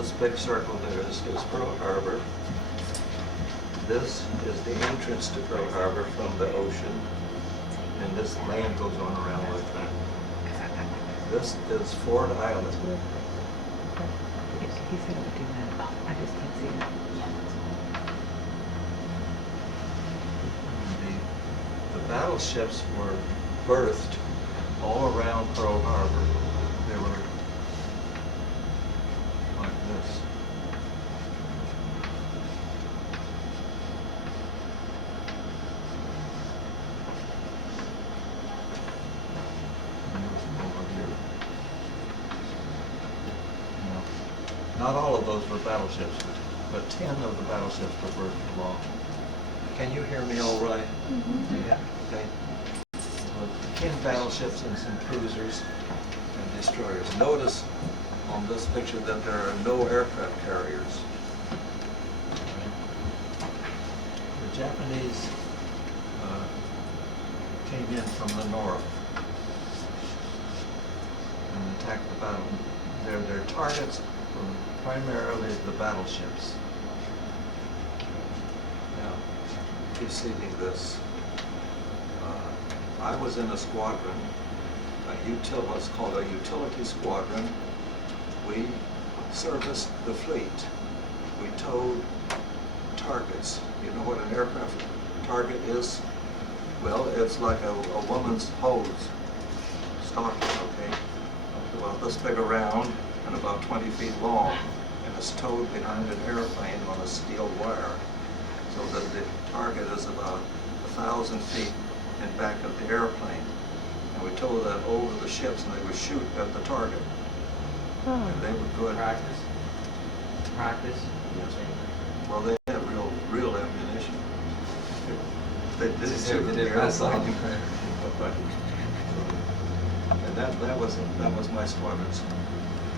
This big circle there is Pearl Harbor. This is the entrance to Pearl Harbor from the ocean, and this lane goes on around like that. This is Ford Island. He said it would do that. I just can't see it. The battleships were berthed all around Pearl Harbor. They were like this. And there was one over here. Not all of those were battleships, but 10 of the battleships were berthed along. Can you hear me all right? Mm-hmm. Yeah. Okay. 10 battleships and some cruisers and destroyers. Notice on this picture that there are no aircraft carriers. The Japanese came in from the north and attacked the battle. Their targets were primarily the battleships. Now, preceding this, I was in a squadron, what's called a utility squadron. We serviced the fleet. We towed targets. You know what an aircraft target is? Well, it's like a woman's hose, stocking, okay? About this big around and about 20 feet long, and it's towed behind an airplane on a steel wire, so that the target is about 1,000 feet in back of the airplane. And we tow that over the ships, and they would shoot at the target. Oh. And they would go ahead. Practice? Yes. Well, they had real ammunition. They didn't So shoot they at did the pass on. airplane. And that was my squadron's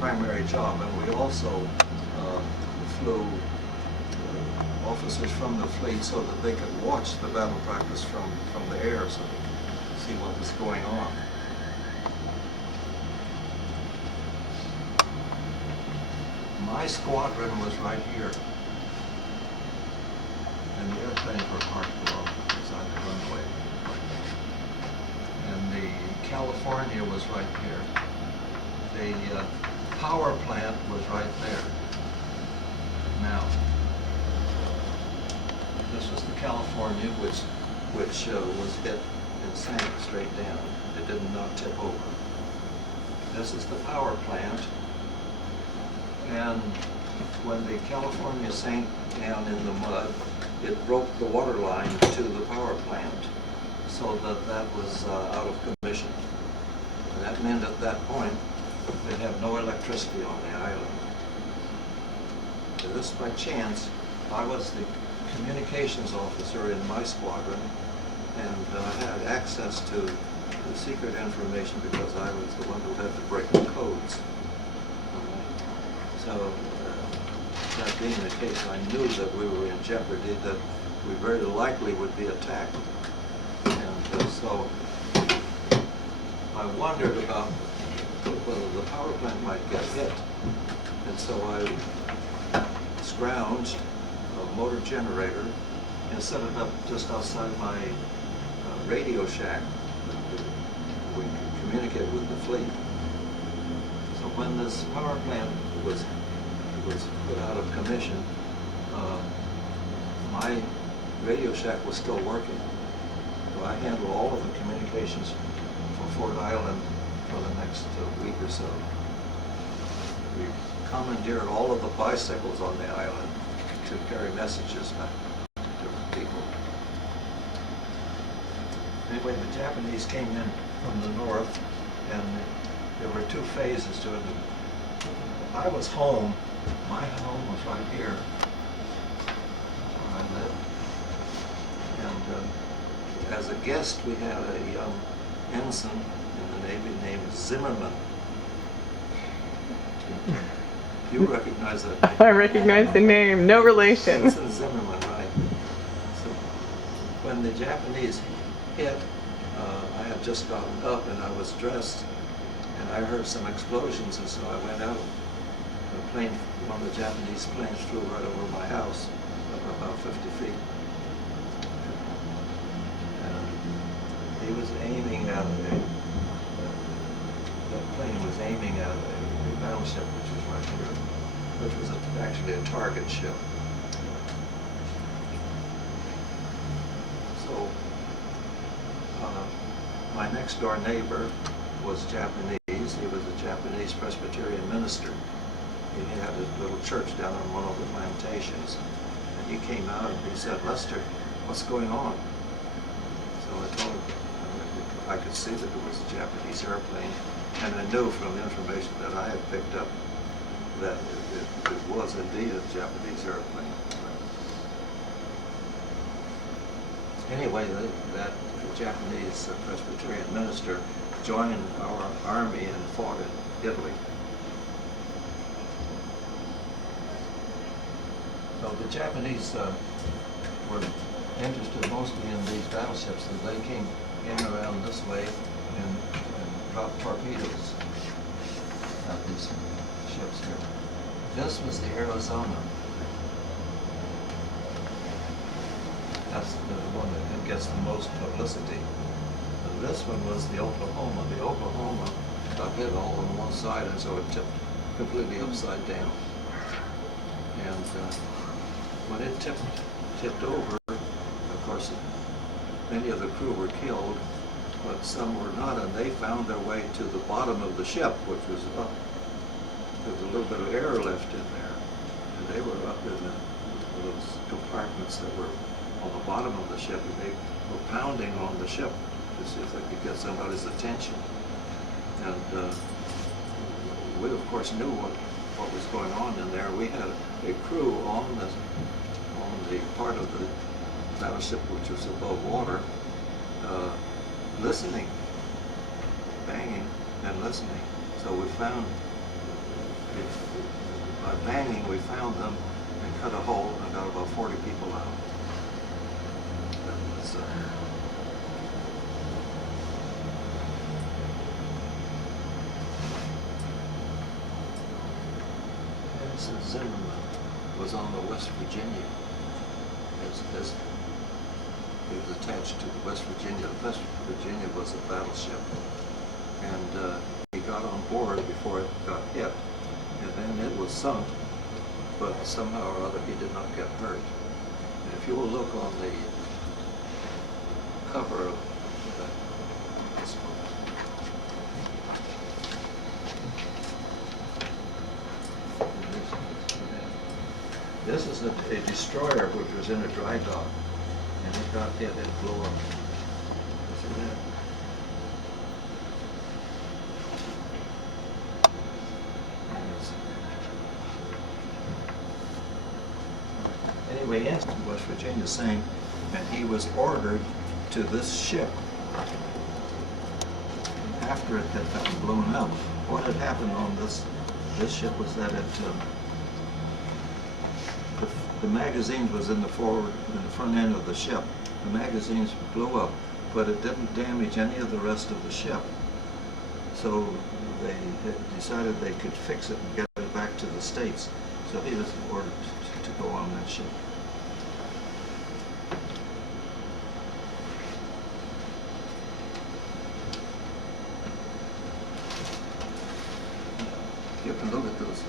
primary job. And we also flew officers from the fleet so that they could watch the battle practice from the air, so they could see what was going on. My squadron was right here, and the airplanes were parked along beside the runway. And the California was right here. The power plant was right there. Now, this was the California, which was hit and sank straight down. It did not tip over. This is the power plant. And when the California sank down in the mud, it broke the water line to the power plant, so that was out of commission. And that meant at that point, they'd have no electricity on the island. So this by chance, I was the communications officer in my squadron, and I had access to the secret information because I was the one who had to break the codes. So, that being the case, I knew that we were in jeopardy, that we very likely would be attacked. And so, I wondered about whether the power plant might get hit. And so I scrounged a motor generator and set it up just outside my radio shack. We could communicate with the fleet. So when this power plant was put out of commission, my radio shack was still working. So I handled all of the communications for Ford Island for the next week or so. We commandeered all of the bicycles on the island to carry messages back to different people. Anyway, the Japanese came in from the north, and there were two phases to it. I was home. My home was right here, where I lived. And as a guest, we had a young ensign in the Navy named Zimmerman. You recognize that name? I recognize the name. No relation. Ensign Zimmerman, right. So when the Japanese hit, I had just gotten up and I was dressed, and I heard some explosions, and so I went out one of the Japanese planes flew right over my house, about 50 feet. And he was aiming at that plane was aiming at a battleship which was right here, which was actually a target ship. So, my next door neighbor was Japanese. He was a Japanese Presbyterian minister. He had a little church down on one of the plantations. And he came out and he said, "Lester, what's going on?" So I told him, I could see that it was a Japanese airplane, and I knew from information that I had picked up that it was indeed a Japanese airplane. Anyway, that Japanese Presbyterian minister joined our army and fought in Italy. So the Japanese were interested mostly in these battleships, so they came in around this way and dropped torpedoes at these ships here. This was the Arizona. That's the one that gets the most publicity. And this one was the Oklahoma. The Oklahoma got hit all on one side, and so it tipped completely upside down. And when it tipped over, of course, many of the crew were killed, but some were not, and they found their way to the bottom of the ship, which was up. There was a little bit of air left in there, and they were up in those compartments that were on the bottom of the ship, and they were pounding on the ship to see if they could get somebody's attention. And we, of course, knew what was going on in there. We had a crew on the part of the battleship which was above water, listening, banging and listening. So we found, by banging, we found them and cut a hole and got about 40 people out. That was, Ensign Zimmerman was on the West Virginia. He was attached to the West Virginia. The West Virginia was a battleship, and he got on board before it got hit, and then it was sunk, but somehow or other he did not get hurt. And if you will look on the cover of this book, this is a destroyer which was in a dry dock, and it got hit and blew up. See that? Anyway, yes, West Virginia sank, and he was ordered to this ship after it had gotten blown up. What had happened on this ship was that the magazine was in the front end of the ship. The magazines blew up, but it didn't damage any of the rest of the ship. So they had decided they could fix it and get it back to the States. So he was ordered to go on that ship. You can look at those.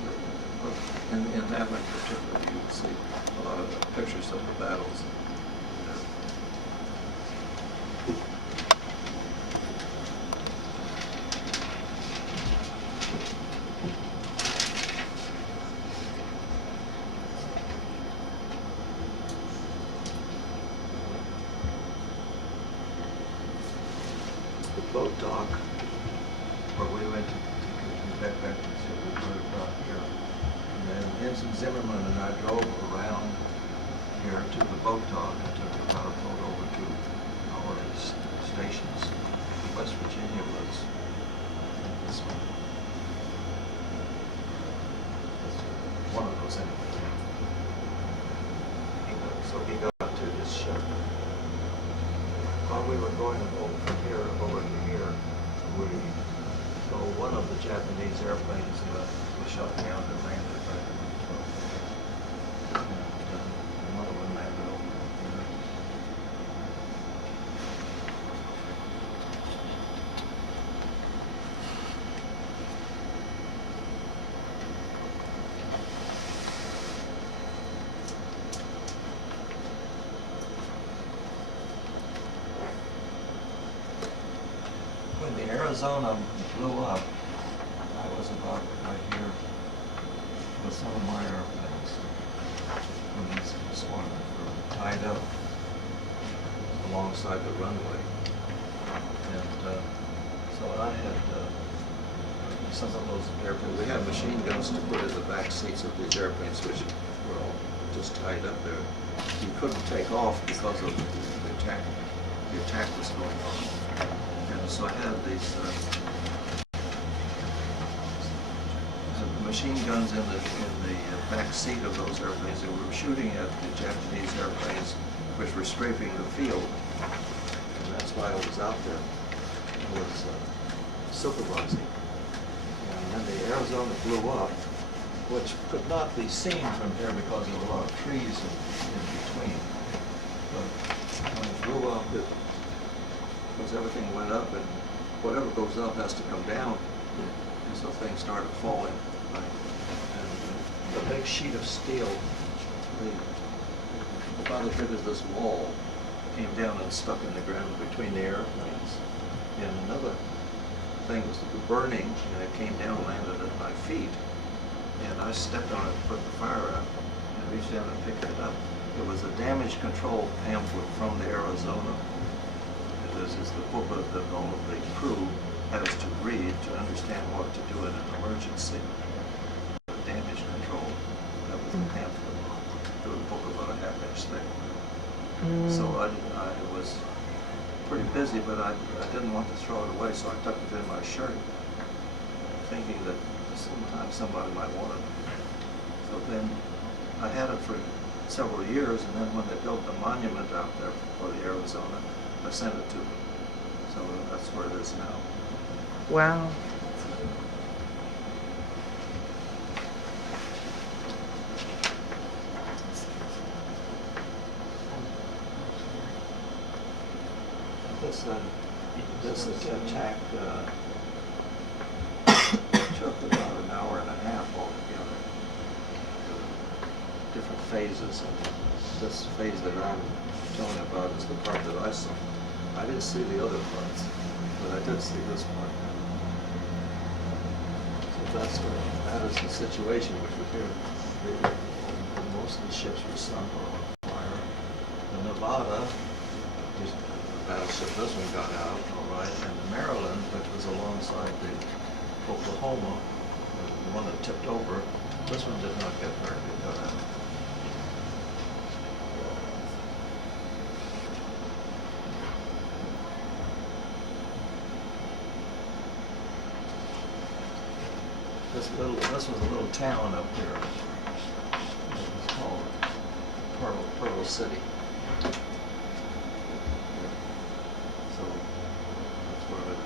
In that one particular, you will see a lot of the pictures of the battles. The boat dock, where we went to get back to the ship, we put it out here. And then Ensign Zimmerman and I drove around here to the boat dock and took the power boat over to our stations. West Virginia was this one. One of those anyway. So he got to his ship. While we were going over from here over to here, so one of the Japanese airplanes was shot down and landed right Arizona blew up, I was about right here with some of my airplanes. And these squadrons were tied up alongside the runway. And so I had some of those airplanes. We had machine guns to put in the back seats of these airplanes, which were all just tied up there. You couldn't take off because of the attack. The attack was going on. And so I had these machine guns in the back seat of those airplanes, and we were shooting at the Japanese airplanes which were strafing the field. And that's why I was out there. I was supervising. And then the Arizona blew up, which could not be seen from here because there were a lot of trees in between. But when it blew up, because everything went up, and whatever goes up has to come down. And so things started falling. And the big sheet of steel, about as big as this wall, came down and stuck in the ground between the airplanes. And another thing was burning, and it came down and landed at my feet. And I stepped on it, put the fire out, and reached down and picked it up. It was a damage control pamphlet from the Arizona. This is the booklet that all of the crew has to read to understand what to do in an emergency. Damage control, that was the pamphlet. It was a book about a half-inch thick. So I was pretty busy, but I didn't want to throw it away, so I tucked it in my shirt, thinking that sometimes somebody might want it. So then I had it for several years, and then when they built the monument out there for the Arizona, I sent it to them. So that's where it is now. Wow. This attack took about an hour and a half altogether. Different phases. And this phase that I'm telling you about is the part that I saw. I didn't see the other parts, but I did see this part. So that is the situation which was here. Most of the ships were sunk or on fire. The Nevada, the battleship, this one got out, all right, and the Maryland, which was alongside the Oklahoma, the one that tipped over, this one did not get hurt, it got out. This was a little town up here. It was called Pearl City. So that's where it is.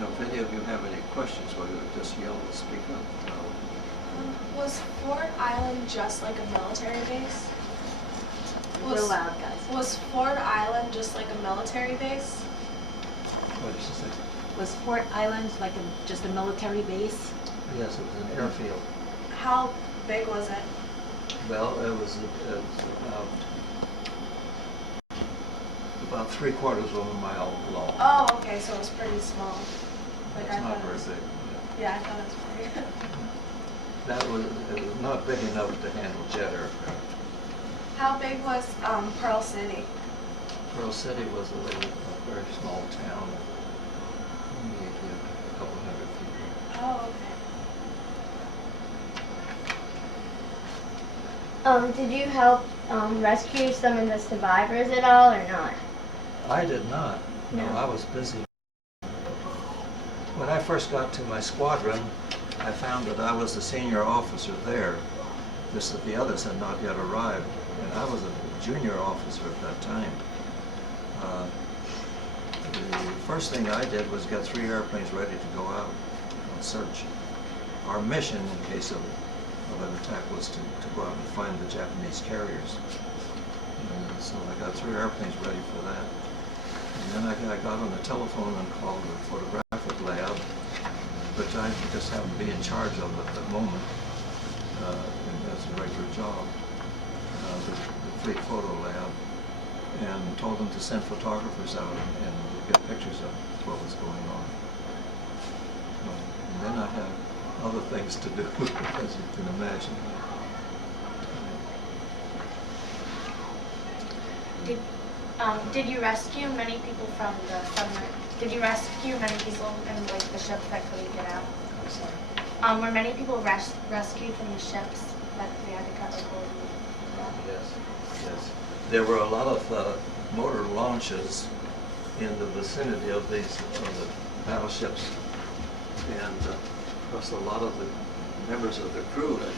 Now, if any of you have any questions, well, you just yell and speak up. Was Fort Island just like a military base? Real loud, guys. Was Fort Island just like a military base? What did she say? Was Fort Island like just a military base? Yes, it was an airfield. How big was it? Well, it was about 3/4 of a mile long. Oh, okay, so it was pretty small. Like It's I not thought very it was. big. Yeah, I thought it was pretty. It was not big enough to handle jet aircraft. How big was Pearl City? Pearl City was a very small town, maybe a couple hundred people. Oh, okay. Did you help rescue some of the survivors at all or not? I did not. No, No. I was busy. When I first got to my squadron, I found that I was the senior officer there, just that the others had not yet arrived. And I was a junior officer at that time. The first thing I did was get 3 airplanes ready to go out on search. Our mission, in case of an attack, was to go out and find the Japanese carriers. And so I got 3 airplanes ready for that. And then I got on the telephone and called the photographic lab, which I just happened to be in charge of at that moment. And that's a regular job, the Fleet Photo Lab, and told them to send photographers out and get pictures of them. what was going on. And then I had other things to do, as you can imagine. Did you rescue many people from the submarine? Did you rescue many people in like the ships that couldn't get out? I'm sorry. Were many people rescued from the ships that they had to cut the cord? Yes, yes. There were a lot of motor launches in the vicinity of the battleships, and of course a lot of the members of the crew had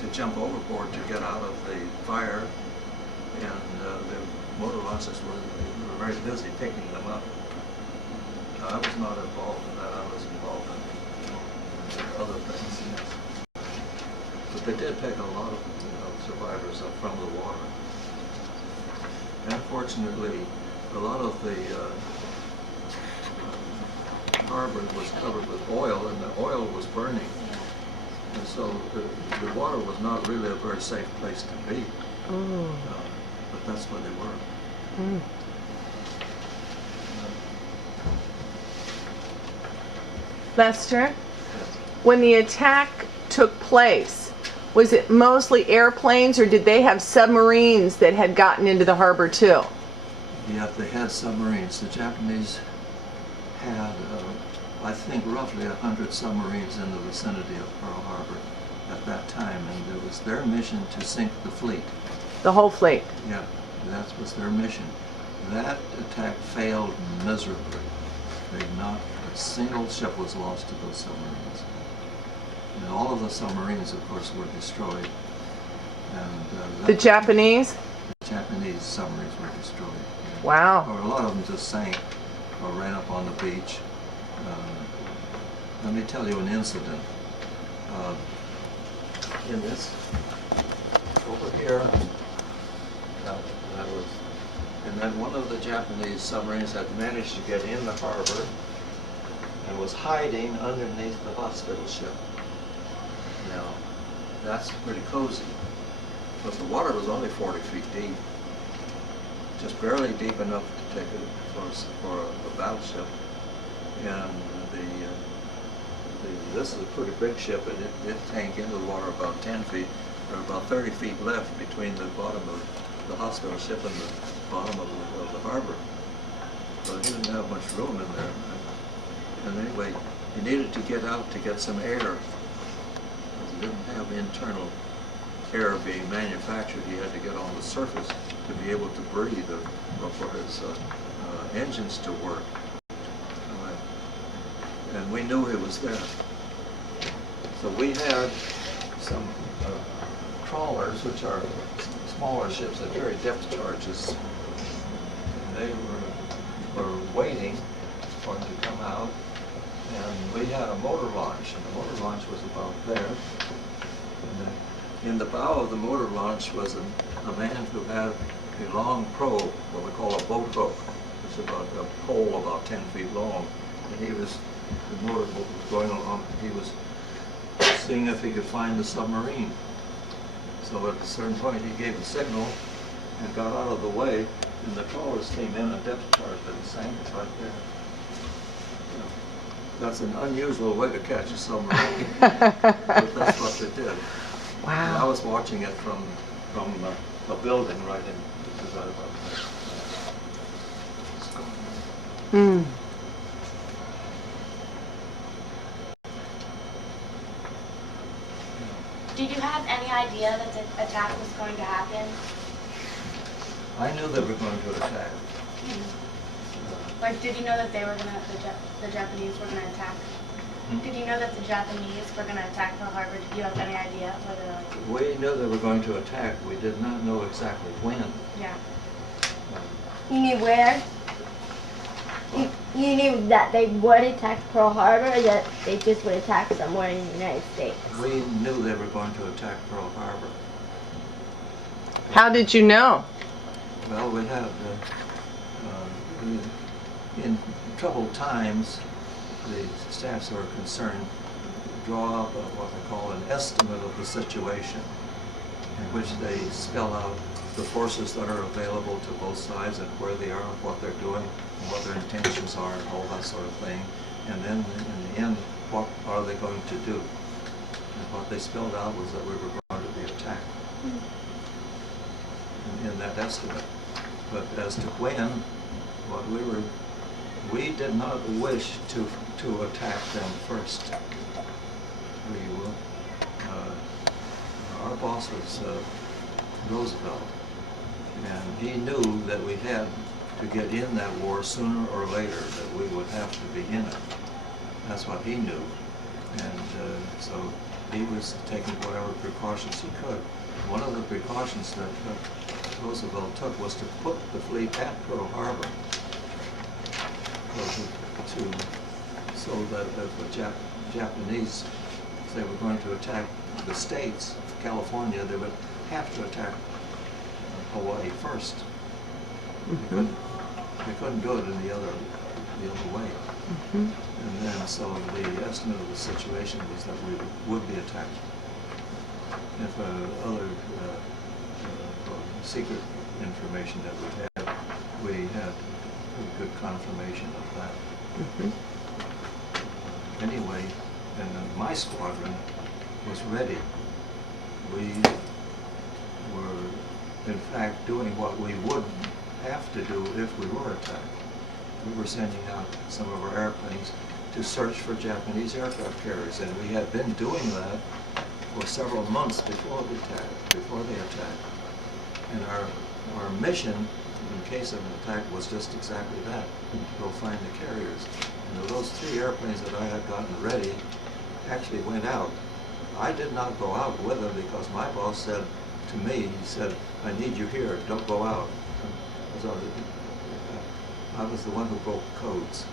to jump overboard to get out of the fire, and the motor launches were very busy picking them up. I was not involved in that. I was involved in other things, yes. But they did take a lot of survivors up from the water. Unfortunately, a lot of the harbor was covered with oil, and the oil was burning. And so the water was not really a very safe place to be. Oh. But that's where they were. Mm. Lester, when the attack took place, was it mostly airplanes, or did they have submarines that had gotten into the harbor too? Yeah, they had submarines. The Japanese had, I think, roughly 100 submarines in the vicinity of Pearl Harbor at that time, and it was their mission to sink the fleet. The whole fleet? Yeah, that was their mission. That attack failed miserably. Not a single ship was lost to those submarines. And all of the submarines, of course, were destroyed. And The Japanese? the Japanese submarines were destroyed. Wow. Or a lot of them just sank or ran up on the beach. Let me tell you an incident. In this, over here, that was, and then one of the Japanese submarines had managed to get in the harbor and was hiding underneath the hospital ship. Now, that's pretty cozy, but the water was only 40 feet deep, just barely deep enough to take it for a battleship. And this is a pretty big ship, and it tanked into the water about 10 feet, or about 30 feet left between the bottom of the hospital ship and the bottom of the harbor. So he didn't have much room in there. And anyway, he needed to get out to get some air. Because he didn't have internal air being manufactured. He had to get on the surface to be able to breathe or for his engines to work. And we knew he was there. So we had some trawlers, which are smaller ships that carry depth charges. And they were waiting for him to come out. And we had a motor launch, and the motor launch was about there. And in the bow of the motor launch was a man who had a long probe, what we call a boat hook. It's about a pole about 10 feet long. And he was, the motor boat was going along, he was seeing if he could find the submarine. So at a certain point he gave a signal and got out of the way, and the trawlers came in and depth charged it and sank it right there. That's an unusual way to catch a submarine, but that's what they did. Wow. And I was watching it from a building right in right about there. Mm. Did you have any idea that the attack was going to happen? I knew they were going to attack. Like, did you know that they were gonna, the Japanese were gonna attack? Did you know that the Japanese were gonna attack Pearl Harbor? Did you have any idea whether? We knew they were going to attack. We did not know exactly when. Yeah. You knew where? You knew that they would attack Pearl Harbor, or that they just would attack somewhere in the United States? We knew they were going to attack Pearl Harbor. How did you know? Well, we had, in troubled times, the staffs who are concerned draw up what they call an estimate of the situation, in which they spell out the forces that are available to both sides and where they are and what they're doing, what their intentions are and all that sort of thing. And then in the end, what are they going to do? And what they spelled out was that we were going to be attacked in that estimate. But as to when, we did not wish to attack them first. Our boss was Roosevelt, and he knew that we had to get in that war sooner or later, that we would have to be in it. That's what he knew. And so he was taking whatever precautions he could. One of the precautions that Roosevelt took was to put the fleet at Pearl Harbor so that if the Japanese, if they were going to attack the States, California, they would have to attack Hawaii first. They couldn't do it in the other way. And then, so the estimate of the situation was that we would be attacked. If other secret information that we had pretty good confirmation of that. Anyway, and my squadron was ready. We were, in fact, doing what we would have to do if we were attacked. We were sending out some of our airplanes to search for Japanese aircraft carriers, and we had been doing that for several months before they attacked. And our mission, in case of an attack, was just exactly that: go find the carriers. And those 3 airplanes that I had gotten ready actually went out. I did not go out with them because my boss said to me, he said, "I need you here, don't go out." So I was the one who broke codes.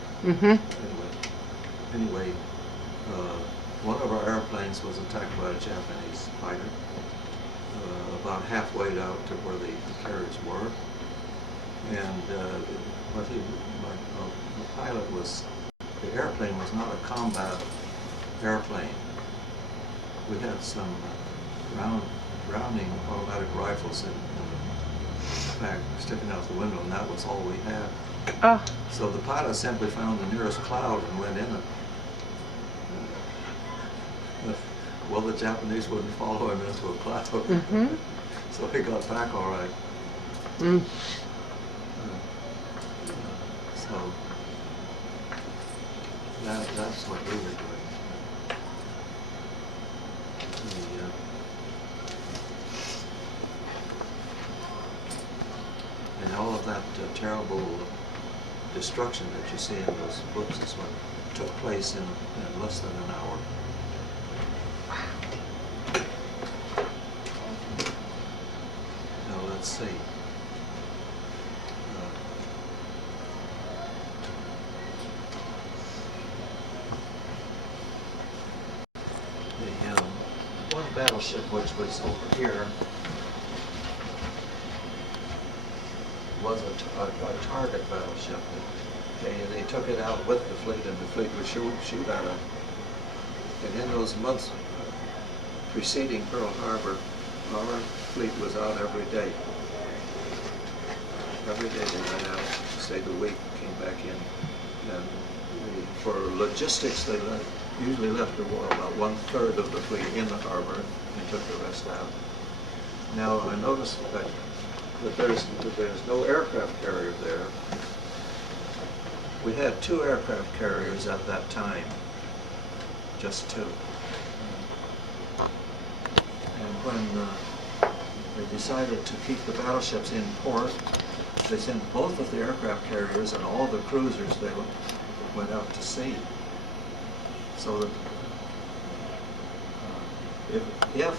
Anyway, one of our airplanes was attacked by a Japanese fighter about halfway out to where the carriers were. And the pilot was, the airplane was not a combat airplane. We had some Browning automatic rifles in the back sticking out the window, and that was all we had. So the pilot simply found the nearest cloud and went in it. Well, the Japanese wouldn't follow him into a cloud. So he got back all right. So that's what we were doing. And all of that terrible destruction that you see in those books is what took place in less than an hour. Now let's see. The one battleship which was over here was a target battleship. They took it out with the fleet, and the fleet would shoot at it. And in those months preceding Pearl Harbor, our fleet was out every day. Every day they went out, stayed a week, came back in. And for logistics, they usually left about 1/3 of the fleet in the harbor and took the rest out. Now I noticed that there's no aircraft carrier there. We had 2 aircraft carriers at that time, just 2. And when they decided to keep the battleships in port, they sent both of the aircraft carriers and all the cruisers they went out to sea. So that if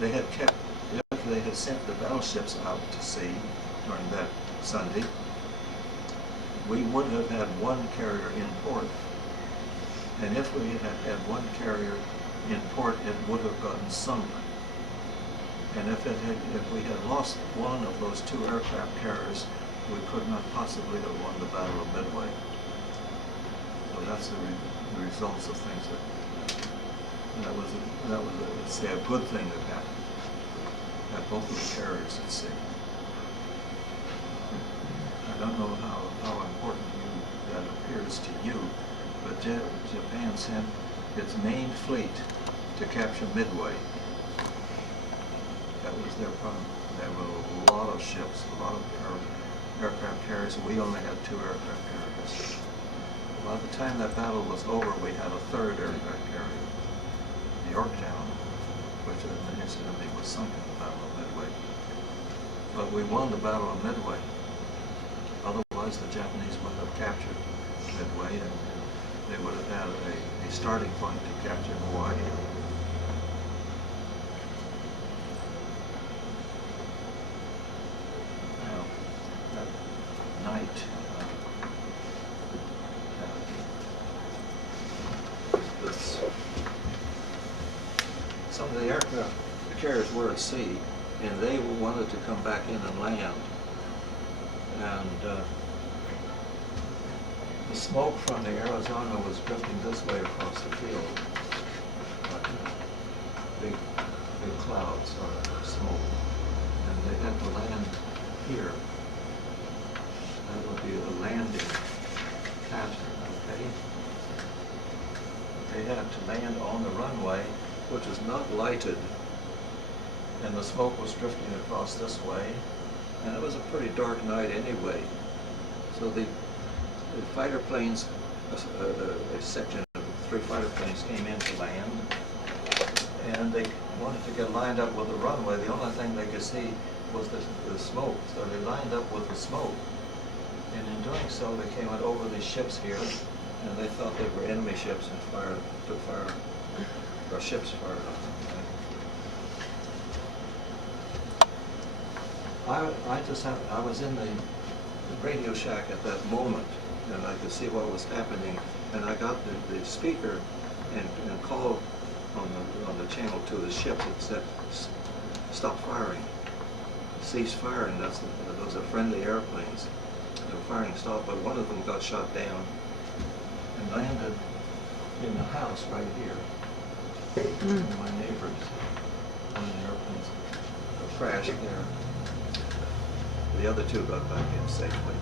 they had sent the battleships out to sea during that Sunday, we would have had 1 carrier in port. And if we had had 1 carrier in port, it would have gotten sunk. And if we had lost one of those 2 aircraft carriers, we could not possibly have won the Battle of Midway. So that's the results of things that was say a good thing that happened. Had both of the carriers at sea. I don't know how important appears to you, but Japan sent its main fleet to capture Midway. That was their problem. There were a lot of ships, a lot of aircraft carriers, and we only had 2 aircraft carriers. By the time that battle was over, we had a 3rd aircraft carrier, the Yorktown, which incidentally was sunk in the Battle of Midway. But we won the Battle of Midway. Otherwise, the Japanese would have captured Midway, and they would have had a starting point to capture Hawaii. Now, that night, some of the aircraft carriers were at sea, and they wanted to come back in and land. And the smoke from the Arizona was drifting this way across the field, like big clouds of smoke, and they had to land here. That would be a landing pattern, okay? They had to land on the runway, which is not lighted, and the smoke was drifting across this way, and it was a pretty dark night anyway. So the fighter planes, a section of 3 fighter planes came in to land, and they wanted to get lined up with the runway. The only thing they could see was the smoke, so they lined up with the smoke. And in doing so, they came out over these ships here, and they thought they were enemy ships and took fire. Our ships fired on them. I was in the Radio Shack at that moment, and I could see what was happening, and I got the speaker and called on the channel to the ship that said, "Stop firing, cease firing." Those are friendly airplanes. The firing stopped, but one of them got shot down and landed in the house right here. One of my neighbors, one of the airplanes crashed there. The other 2 got back in safely.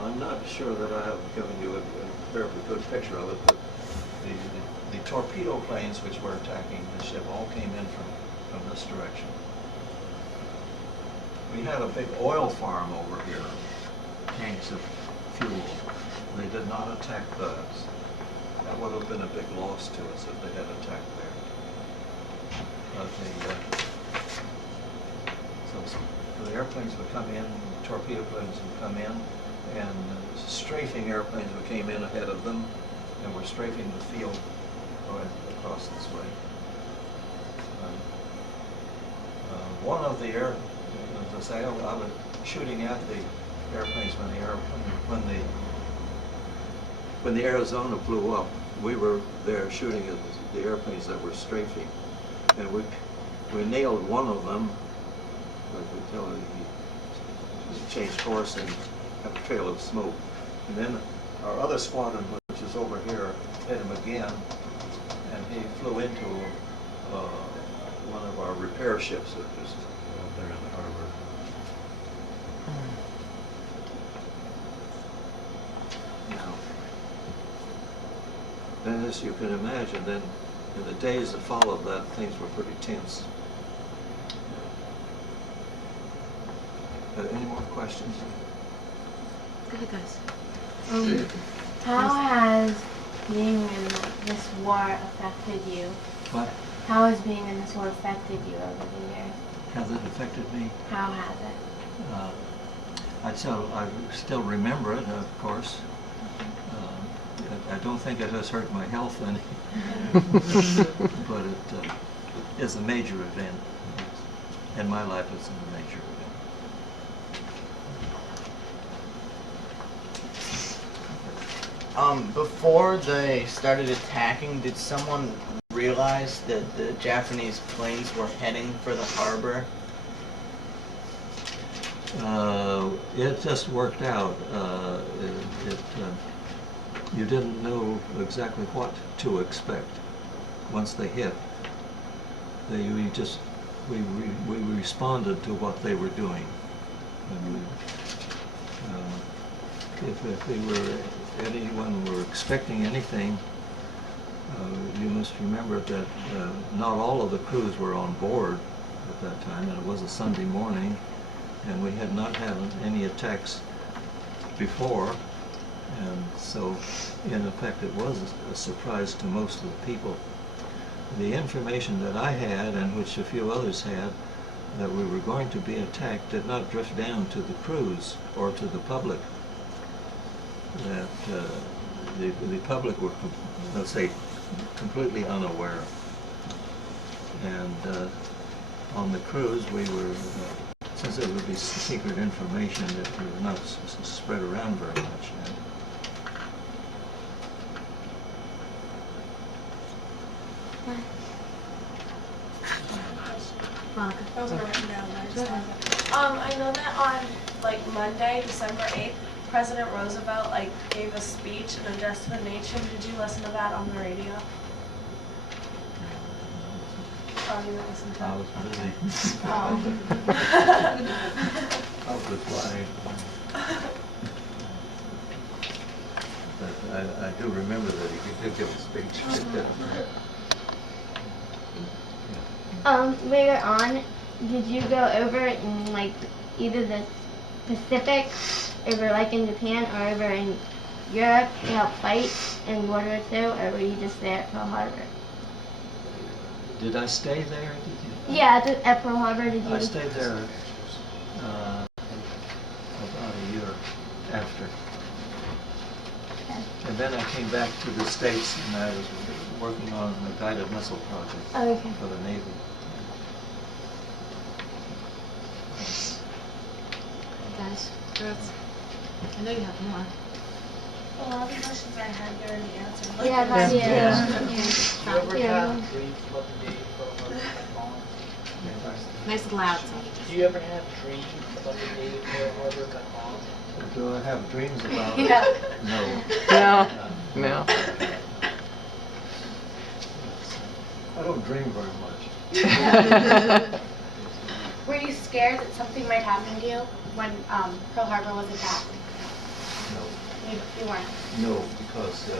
I'm not sure that I have given you a very good picture of it, but the torpedo planes which were attacking the ship all came in from this direction. We had a big oil farm over here, tanks of fuel. They did not attack those. That would have been a big loss to us if they had attacked there. But so the airplanes would come in, torpedo planes would come in, and strafing airplanes would came in ahead of them, and were strafing the field going across this way. One of the as I was shooting at the airplanes when the Arizona blew up. We were there shooting at the airplanes that were strafing, and we nailed one of them. I could tell he changed course and had a trail of smoke. And then our other squadron, which is over here, hit him again, and he flew into one of our repair ships that was out there in the harbor. Now, then, as you can imagine, then in the days that followed that, things were pretty tense. Any more questions? Go ahead, guys. How has being in this war affected you? What? How has being in this war affected you over the years? Has it affected me? How has it? I still remember it, of course. I don't think it has hurt my health any, but it is a major event. In my life, it's a major event. Before they started attacking, did someone realize that the Japanese planes were heading for the harbor? It just worked out. You didn't know exactly what to expect once they hit. we responded to what they were doing. And we, if anyone were expecting anything, you must remember that not all of the crews were on board at that time, and it was a Sunday morning, and we had not had any attacks before, and so in effect it was a surprise to most of the people. The information that I had, and which a few others had, that we were going to be attacked did not drift down to the crews or to the public. That the public were, let's say, completely unaware. And on the crews, we were, since it would be secret information, that we were not spread around very much. Monica. Those are written down, I just have it. I know that on like Monday, December 8th, President Roosevelt like gave a speech and address to the nation. Did you listen to that on the radio? Oh, you didn't listen to I it. was busy. I was flying. But I do remember that he did give a speech. Later on, did you go over in like either the Pacific, over like in Japan, or over in Europe to help fight in World War II, or were you just there at Pearl Harbor? Did I stay there? Did you? Yeah, at Pearl Harbor, did you? I stayed there about a year after. Okay. And then I came back to the States and I was working on a guided missile project Oh, okay. for the Navy. Guys, girls, I know you have more. A lot of the questions I had, you already answered. Like, Yeah, there's- yeah. Yeah. You ever Yeah. have dreams about the day Pearl Harbor got bombed? Nice and loud. Do you ever have dreams about the day Pearl Harbor got bombed? Do I have dreams about it? Yeah. No. No. I don't dream very much. Were you scared that something might happen to you when Pearl Harbor was attacked? No. You weren't. No, because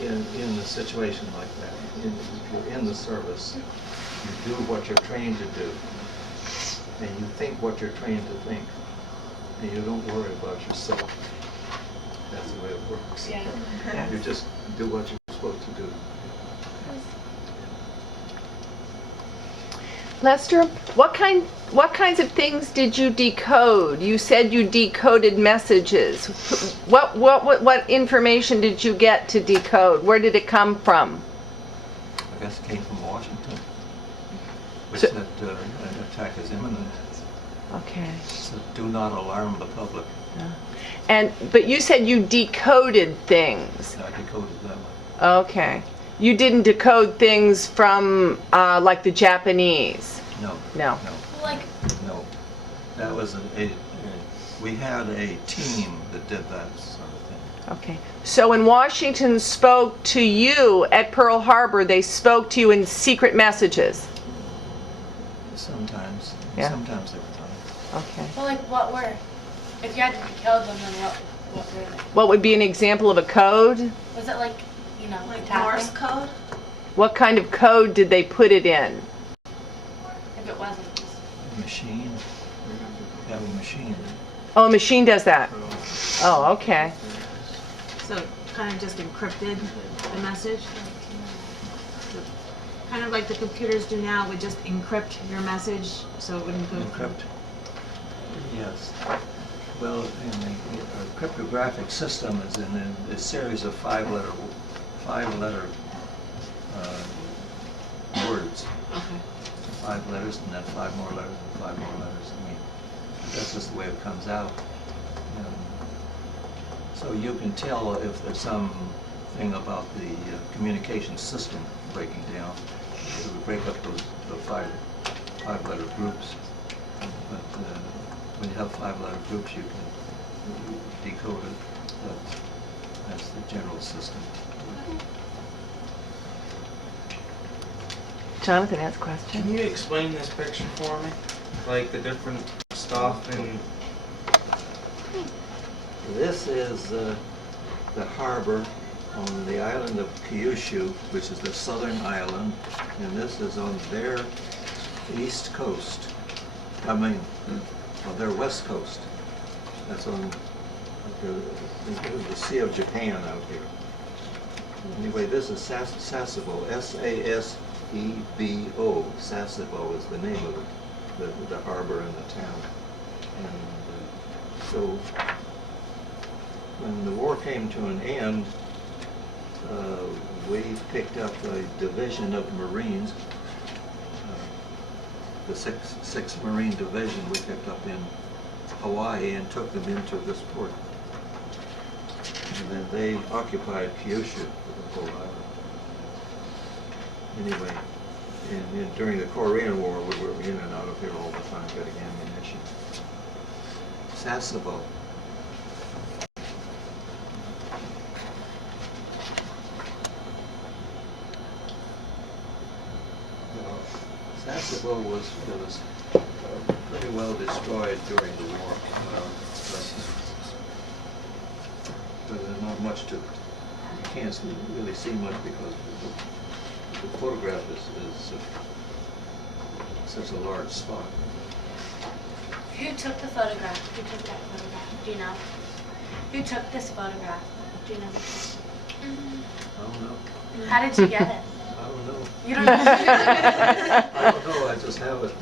in a situation like that, if you're in the service, you do what you're trained to do, and you think what you're trained to think, and you don't worry about yourself. That's the way it works. Yeah. You just do what you're supposed to do. Lester, what kinds of things did you decode? You said you decoded messages. What information did you get to decode? Where did it come from? I guess it came from Washington, which So- said an attack is imminent. Okay. So do not alarm the public. But you said you decoded things. I decoded that one. Okay. You didn't decode things from like the Japanese. No. No. Like, No. That was we had a team that did that sort of thing. Okay. So when Washington spoke to you at Pearl Harbor, they spoke to you in secret messages. Sometimes. Yeah. Sometimes they were done. Okay. well, like what were? If you had to decode them, then what were they? What would be an example of a code? Was it like, you know, Like tapping? Morse code? What kind of code did they put it in? If it wasn't. Machine. We have a machine. Oh, a machine does that. Oh, okay. So kind of just encrypted the message. Kind of like the computers do now, would just encrypt your message so it wouldn't go. Encrypt. Yes. Well, in the cryptographic system is in a series of five-letter words. Okay. 5 letters and then 5 more letters and 5 more letters. I mean, that's just the way it comes out. So you can tell if there's something about the communication system breaking down. It would break up the five-letter groups. But when you have 5-letter groups, you can decode it. That's the general system. Jonathan has a question. Can you explain this picture for me? Like the different stuff and This is the harbor on the island of Kyushu, which is the southern island, and this is on their east coast. I mean, on their west coast. That's on the Sea of Japan out here. Anyway, this is Sasebo, S-A-S-E-B-O. Sasebo is the name of it, the harbor and the town. And so when the war came to an end, we picked up a division of Marines, the 6th Marine Division we picked up in Hawaii and took them into this port. And then they occupied Kyushu for the whole island. Anyway, during the Korean War, we were in and out of here all the time getting ammunition. Sasebo. Sasebo was pretty well destroyed during the war. But there's not much to, you can't really see much because the photograph is such a large spot. Who took the photograph? Who took that photograph? Do you know? Who took this photograph? Do you know? I don't know. How did you get it? I don't know. You don't know? I don't know, I just have it.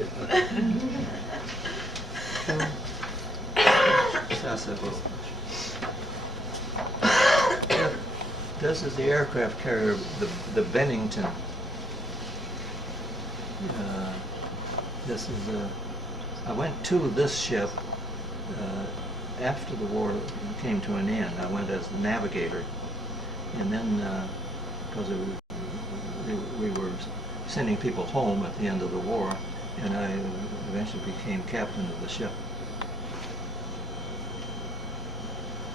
Sasebo. This is the aircraft carrier, the Bennington. This is I went to this ship after the war came to an end. I went as the navigator, and then because we were sending people home at the end of the war, and I eventually became captain of the ship.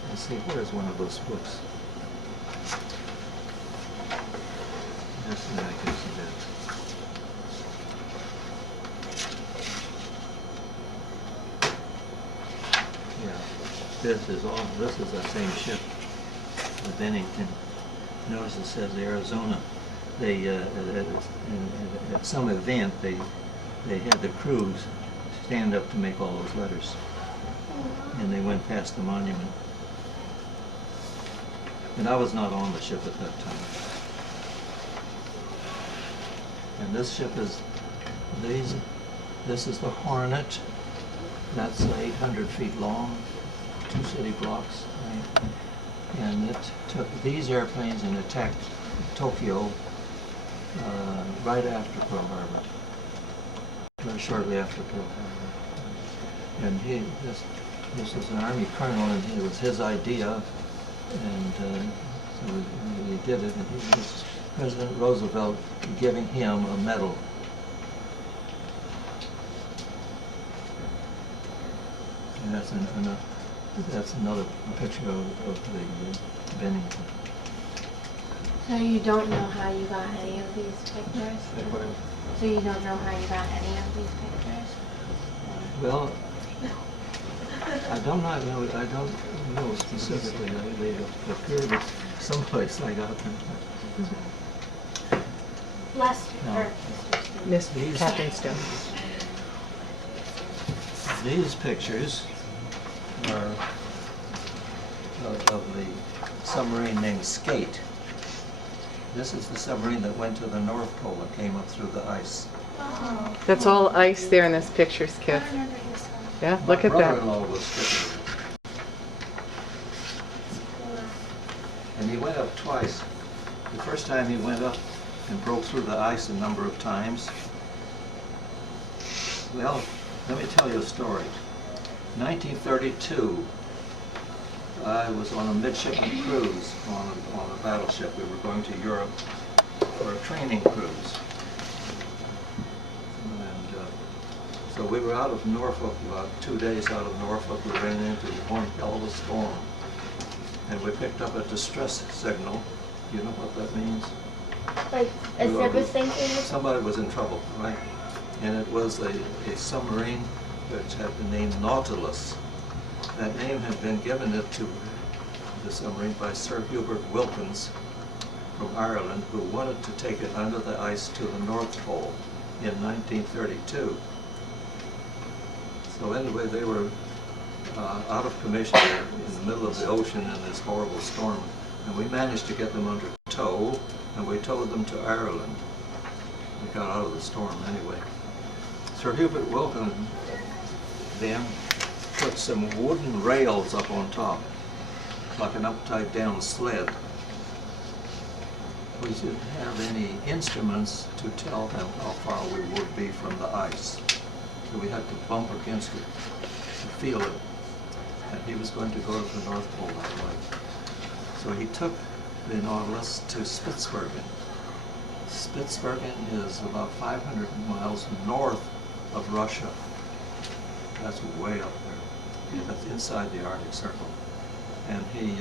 Let's see, where's one of those books? Yes, I guess it is. Yeah, this is the same ship, the Bennington. Notice it says Arizona. They at some event they had the crews stand up to make all those letters, and they went past the monument. And I was not on the ship at that time. And this ship is this is the Hornet. That's 800 feet long, 2 city blocks, right? And it took these airplanes and attacked Tokyo right after Pearl Harbor, shortly after Pearl Harbor. And this was an Army colonel, and it was his idea, and so he did it. And it was President Roosevelt giving him a medal. And that's another picture of the Bennington. So you don't know how you got any of these pictures? So you don't know how you got any of these pictures? Well, I don't know specifically. They appeared at someplace I got them. Lester. No. Or Miss These- Captain Stone. These pictures are of the submarine named Skate. This is the submarine that went to the North Pole and came up through the ice. Oh, That's all ice there in this picture, I Skip. remember this one. Yeah, look at My that. brother-in-law was stricken. And he went up twice. The first time he went up and broke through the ice a number of times. Well, let me tell you a story. 1932, I was on a midshipman cruise on a battleship. We were going to Europe for a training cruise. And so we were out of Norfolk, about 2 days out of Norfolk. We ran into one hell of a storm. And we picked up a distress signal. Do you know what that means? Like a Whoever- ship is sinking? Somebody was in trouble, right? And it was a submarine which had the name Nautilus. That name had been given it to the submarine by Sir Hubert Wilkins from Ireland, who wanted to take it under the ice to the North Pole in 1932. So anyway, they were out of commission in the middle of the ocean in this horrible storm, and we managed to get them under tow, and we towed them to Ireland. We got out of the storm anyway. Sir Hubert Wilkins then put some wooden rails up on top, like an upside down sled. We didn't have any instruments to tell them how far we would be from the ice. So we had to bump against it to feel it. And he was going to go to the North Pole that way. So he took the Nautilus to Spitsbergen. Spitsbergen is about 500 miles north of Russia. That's way up there. That's inside the Arctic Circle. And he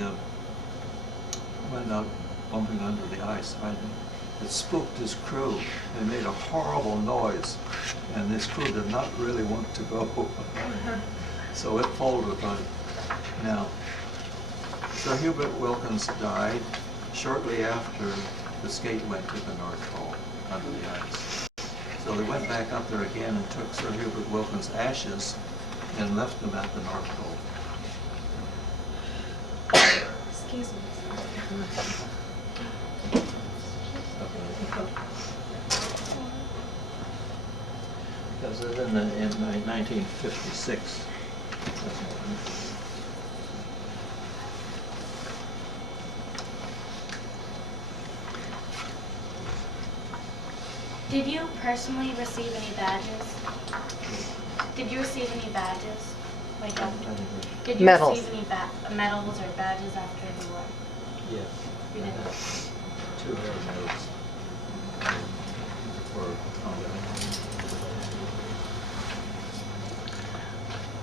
went out bumping under the ice. It spooked his crew. They made a horrible noise, and this crew did not really want to go. So it folded on it. Now, Sir Hubert Wilkins died shortly after the skate went to the North Pole under the ice. So they went back up there again and took Sir Hubert Wilkins' ashes and left them at the North Pole. Excuse me. Because it was in 1956. Did you personally receive any badges? Did you receive any badges? Like, did you Medals. receive any medals or badges after the war? Yes. You did. 2 air medals for combat.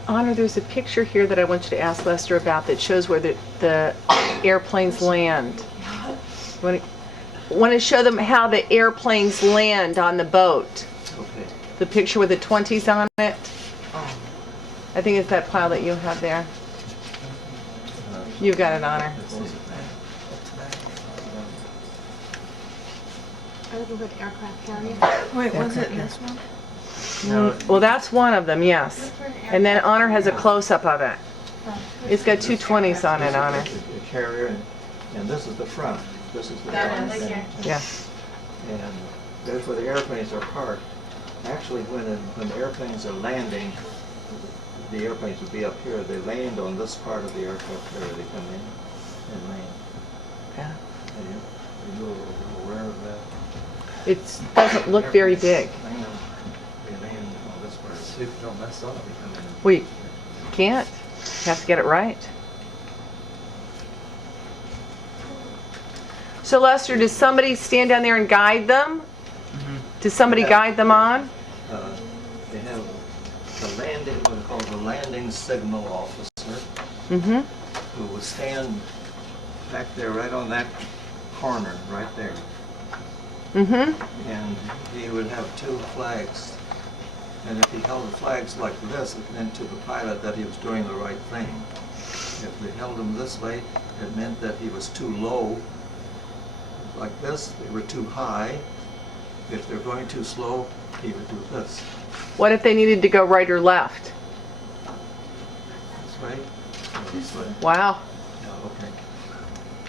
Honor, there's a picture here that I want you to ask Lester about that shows where the airplanes land. Want to show them how the airplanes land on the boat. Okay. The picture with the 20s on it. Oh, I think it's that pile that you have there. You've got it, Honor. Let's see. Are you looking for the aircraft carrier? wait, was it this one? Well, that's one of them, yes. And then Honor has a close-up of it. It's got two 20s on it, Honor. The carrier, and this is the front. This is the That one, front. right here. Yeah. And there's where the airplanes are parked. Actually, when the airplanes are landing, the airplanes would be up here. They land on this part of the aircraft carrier. They come in and land. Yeah. Are you aware of that? It doesn't look very big. They land on this part. See if you don't mess up. They come in. We can't. You have to get it right. So Lester, does somebody stand down there and guide them? Does somebody guide them on? They have the landing, what they call the landing signal officer, Mm-hmm. who will stand back there right on that corner, right there. Mm-hmm. And he would have 2 flags. And if he held the flags like this, it meant to the pilot that he was doing the right thing. If they held them this way, it meant that he was too low. Like this, they were too high. If they're going too slow, he would do this. What if they needed to go right or left? This way, or this way. Wow. Yeah, okay.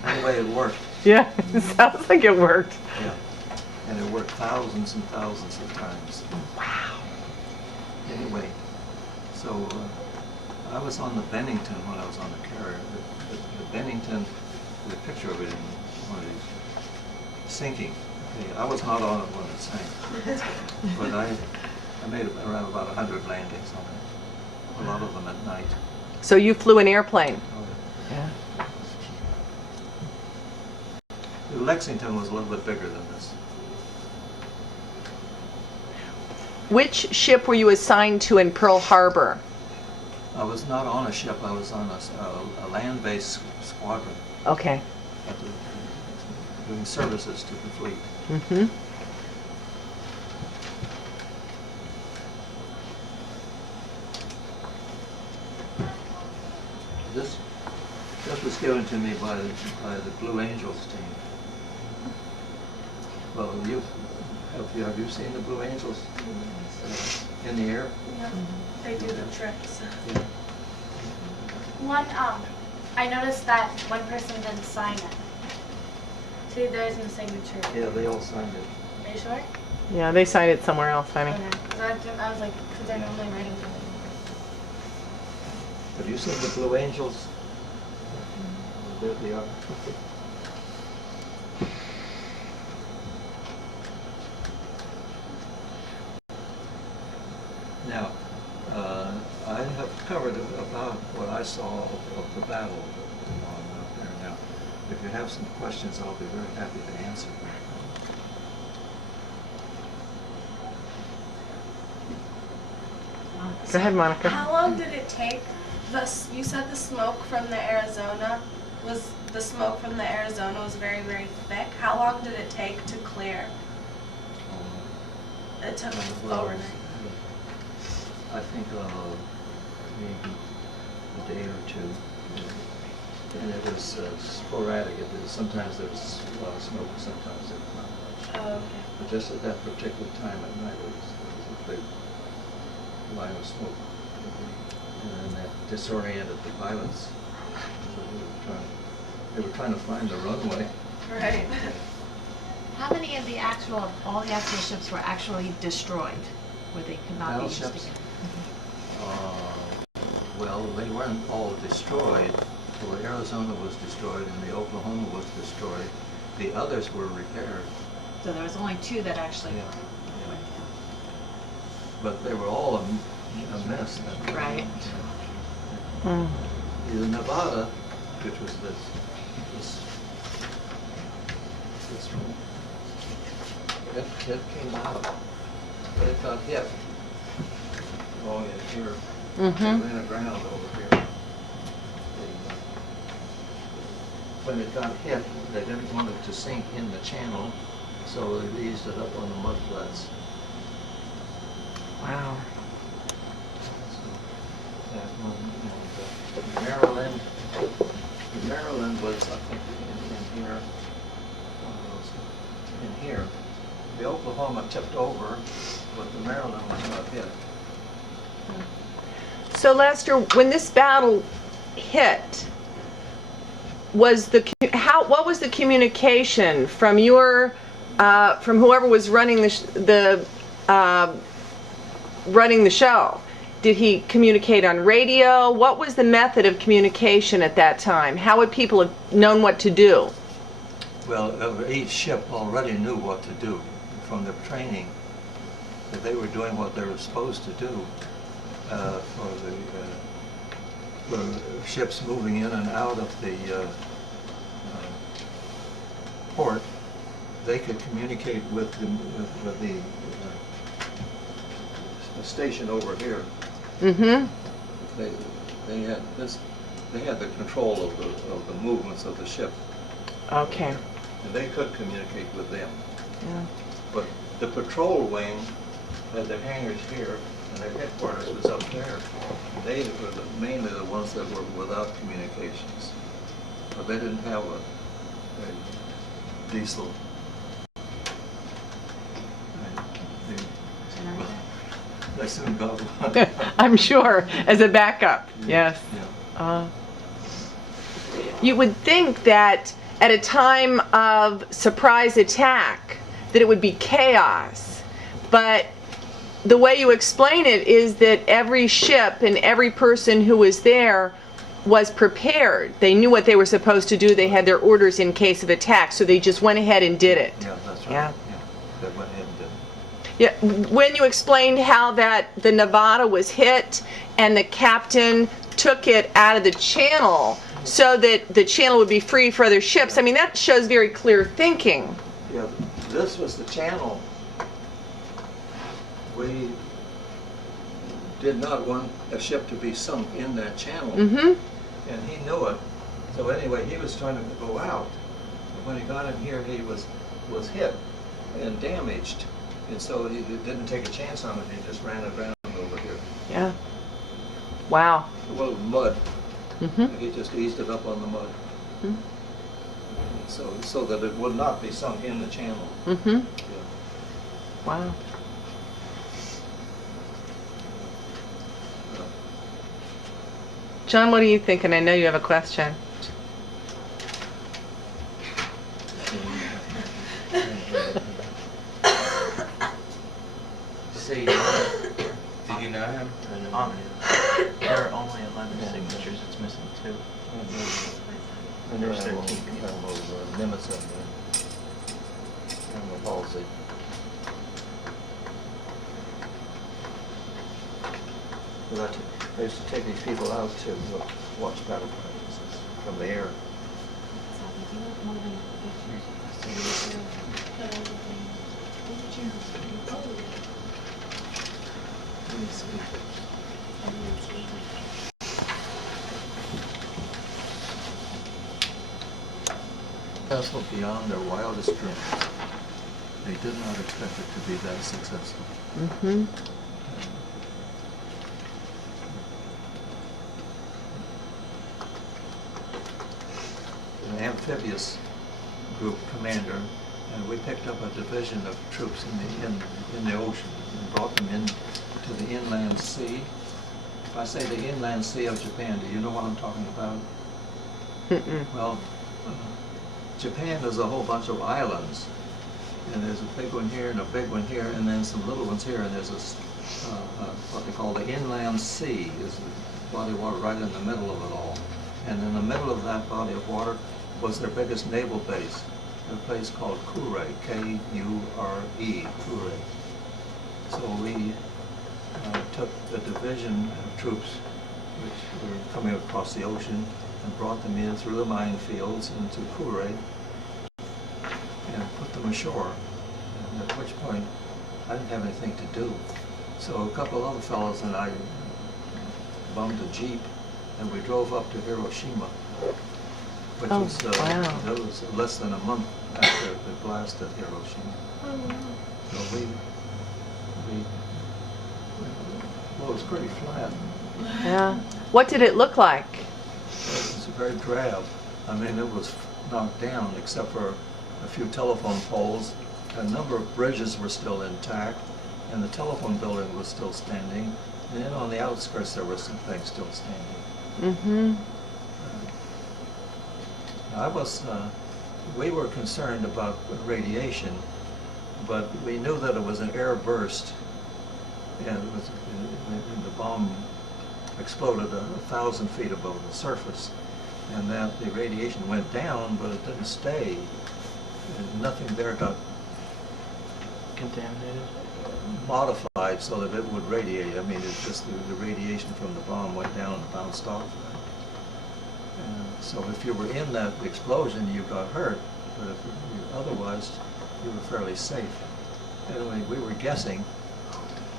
Anyway, it worked. Yeah, it sounds like it worked. Yeah. And it worked thousands and thousands of times. Wow. Anyway, so I was on the Bennington when I was on the carrier. The Bennington, the picture of it in one of these, sinking. Okay, I was not on it when it sank. But I made around about 100 landings on it. A lot of them at night. So you flew an airplane? Yeah. Yeah. Lexington was a little bit bigger than this. Which ship were you assigned to in Pearl Harbor? I was not on a ship. I was on a land-based squadron. Okay. But doing services to the fleet. Mm-hmm. This was given to me by the Blue Angels team. Well, have you seen the Blue Angels in the air? Yeah, they do the tricks. Yeah. One, I noticed that one person didn't sign it. See, there isn't a signature. Yeah, they all signed it. Are you sure? Yeah, they signed it somewhere else, honey. Okay. 'Cause I was like, because they're normally writing for me. Have you seen the Blue Angels? There they are. Now, I have covered about what I saw of the battle out there. Now, if you have some questions, I'll be very happy to answer them. Go ahead, Monica. How long did it take? You said the smoke from the Arizona was very, very thick. How long did it take to clear? It took overnight. I think maybe a day or two. And it was sporadic. Sometimes there was a lot of smoke, sometimes there was not much. Oh, okay. But just at that particular time at night, there was a big line of smoke. And then that disoriented the pilots. So they were trying to find the runway. Right. How many of all the actual ships were actually destroyed, where they could not be used Battleships? again? Well, they weren't all destroyed. The Arizona was destroyed and the Oklahoma was destroyed. The others were repaired. So there was only 2 that actually Yeah. went down. But they were all a mess. Right. Mm. The Nevada, which was this one, it came out, but it got hit. Oh, yeah, here, Mm-hmm. it ran aground over here. When it got hit, they didn't want it to sink in the channel, so they eased it up on the mud flats. Wow. So, that one, and Maryland was, I think, in here. In here. The Oklahoma tipped over, but the Maryland was not hit. So Lester, when this battle hit, what was the communication from from whoever was running running the show? Did he communicate on radio? What was the method of communication at that time? How would people have known what to do? Well, each ship already knew what to do from their training, that they were doing what they were supposed to do for ships moving in and out of the port. They could communicate with the station over here. Mm-hmm. They had the control of the movements of the ship. Okay. And they could communicate with them. Yeah. But the patrol wing had their hangars here, and their headquarters was up there. They were mainly the ones that were without communications. But they didn't have a diesel. They soon got one. I'm sure, as a backup, yes. Yeah. You would think that at a time of surprise attack, that it would be chaos. But the way you explain it is that every ship and every person who was there was prepared. They knew what they were supposed to do. They had their orders in case of attack, so they just went ahead and did it. Yeah, that's right. Yeah. They went ahead and did it. Yeah, when you explained how that the Nevada was hit and the captain took it out of the channel so that the channel would be free for other ships, I mean, that shows very clear thinking. Yeah, this was the channel. We did not want a ship to be sunk in that channel. Mm-hmm. And he knew it. So anyway, he was trying to go out. And when he got in here, he was hit and damaged. And so he didn't take a chance on it. He just ran around over here. Yeah. Wow. Well, mud. Mm-hmm. He just eased it up on the mud. Mhm. So that it would not be sunk in the channel. Mm-hmm. Yeah. Wow. John, what are you thinking? I know you have a question. See, did you know him? There are only 11 signatures. It's missing 2. And There's there's 13 people. Nimitz in there. And Halsey. I used to take these people out to watch battle practices from the air. Let me see. Successful beyond their wildest dreams. They did not expect it to be that successful. Mm-hmm. An amphibious group commander, and we picked up a division of troops in the ocean and brought them in to the inland sea. If I say the inland sea of Japan, do you know what I'm talking about? Mm-mm. Well, Japan is a whole bunch of islands, and there's a big one here and a big one here, and then some little ones here, and there's what they call the inland sea, is the body of water right in the middle of it all. And in the middle of that body of water was their biggest naval base, a place called Kure, K-U-R-E, Kure. So we took the division of troops which were coming across the ocean and brought them in through the minefields into Kure and put them ashore. And at which point, I didn't have anything to do. So a couple other fellows and I bummed a Jeep and we drove up to Hiroshima, which Oh, was, wow. that was less than a month after the blast at Hiroshima. So well, it was pretty flat. Yeah. What did it look like? It was very drab. I mean, it was knocked down except for a few telephone poles. A number of bridges were still intact, and the telephone building was still standing. And then on the outskirts, there were some things still standing. Mm-hmm. We were concerned about radiation, but we knew that it was an air burst, and the bomb exploded 1,000 feet above the surface, and that the radiation went down, but it didn't stay. And nothing there got Contaminated? modified so that it would radiate. I mean, it's just the radiation from the bomb went down and bounced off. And so if you were in that explosion, you got hurt, but if otherwise, you were fairly safe. Anyway, we were guessing,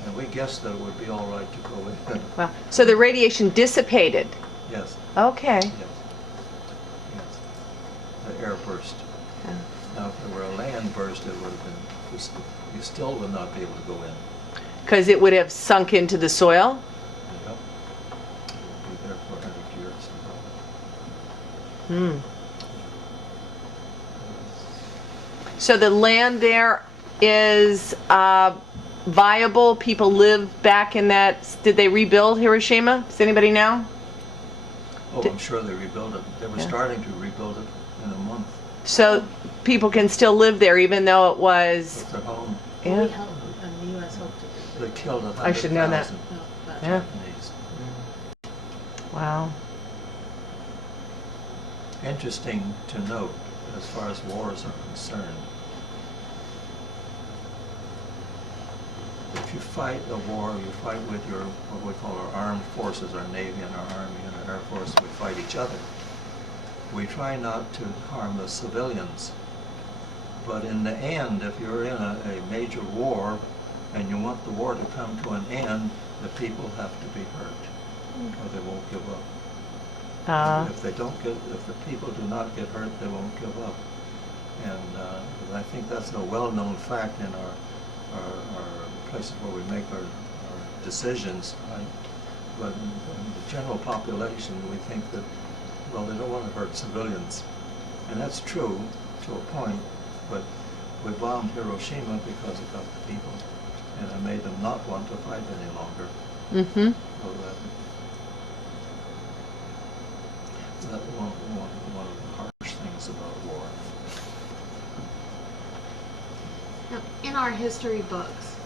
and we guessed that it would be all right to go in. Wow. So the radiation dissipated. Yes, Okay. yes, yes. The air burst. Yeah. Now, if it were a land burst, it would have been, you still would not be able to go in. Because it would have sunk into the soil? Yep. It would be there for 100 years. Hmm. So the land there is viable? People live back in that? Did they rebuild Hiroshima? Does anybody know? Oh, I'm sure they rebuilt it. They were Yeah. starting to rebuild it in a month. So people can still live there even though it was... It's their home. Yeah. We helped, and the US helped to do They killed 100,000 I should know that. it. No, but- Yeah. Japanese. Wow. Interesting to note as far as wars are concerned. If you fight a war, you fight with your, what we call our armed forces, our Navy and our Army and our Air Force, we fight each other. We try not to harm the civilians. But in the end, if you're in a major war and you want the war to come to an end, the people have to be hurt or they won't give up. If the people do not get hurt, they won't give up. And I think that's a well-known fact in our places where we make our decisions. But in the general population, we think that, well, they don't want to hurt civilians. And that's true to a point, but we bombed Hiroshima because it got the people, and it made them not want to fight any longer. Mm-hmm. So that's one of the harsh things about war. Now, in our history books,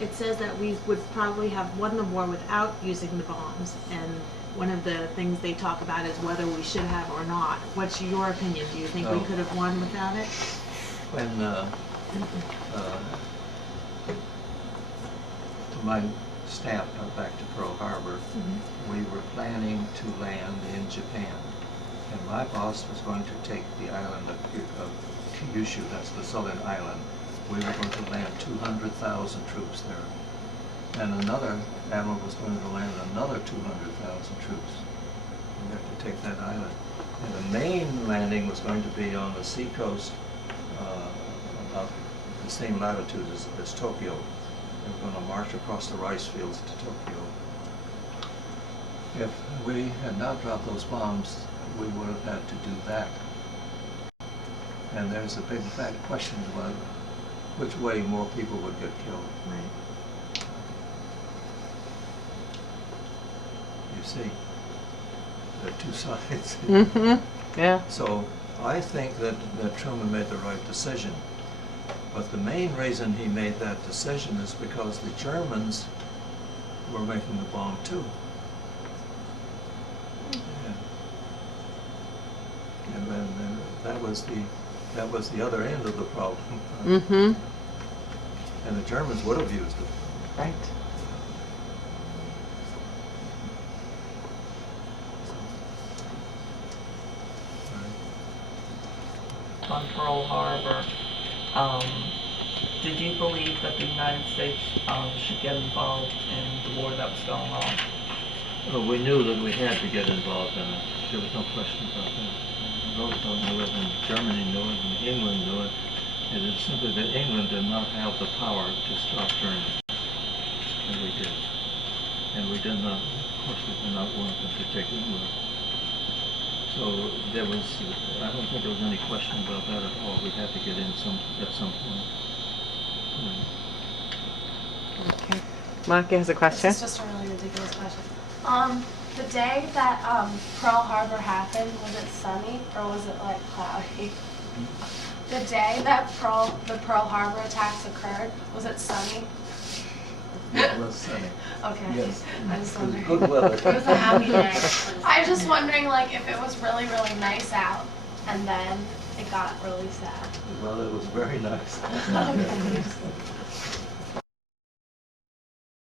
it says that we would probably have won the war without using the bombs, and one of the things they talk about is whether we should have or not. What's your opinion? Do you think we Oh. could have won without it? When my staff got back to Pearl Harbor, we were planning to land in Japan, and my boss was going to take the island of Kyushu, that's the southern island. We were going to land 200,000 troops there, and another admiral was going to land another 200,000 troops. We had to take that island, and the main landing was going to be on the seacoast, about the same latitude as Tokyo. They were going to march across the rice fields to Tokyo. If we had not dropped those bombs, we would have had to do that. And there's a big fat question about which way more people would get killed. Right. You see, there are two sides. Mm-hmm. Yeah. So I think that Truman made the right decision. But the main reason he made that decision is because the Germans were making the bomb too. Yeah. And then that was the other end of the problem. Mm-hmm. And the Germans would have used it. Right. On Pearl Harbor, did you believe that the United States should get involved in the war that was going on? Well, we knew that we had to get involved in it. There was no question about that. Roosevelt knew it, and Germany knew it, and England knew it. It is simply that England did not have the power to stop Germany. And we did. And we did not, of course, we did not want them to take England. So there was, I don't think there was any question about that at all. We had to get in at some point. Okay. Monica has a question. This is just a really ridiculous question. The day that Pearl Harbor happened, was it sunny or was it like cloudy? The day that the Pearl Harbor attacks occurred, was it sunny? It was sunny. Okay. Yes. I just It was wondering. good weather. It was a happy day. I was just wondering, like, if it was really, really nice out, and then it got really sad. Well, it was very nice. Okay.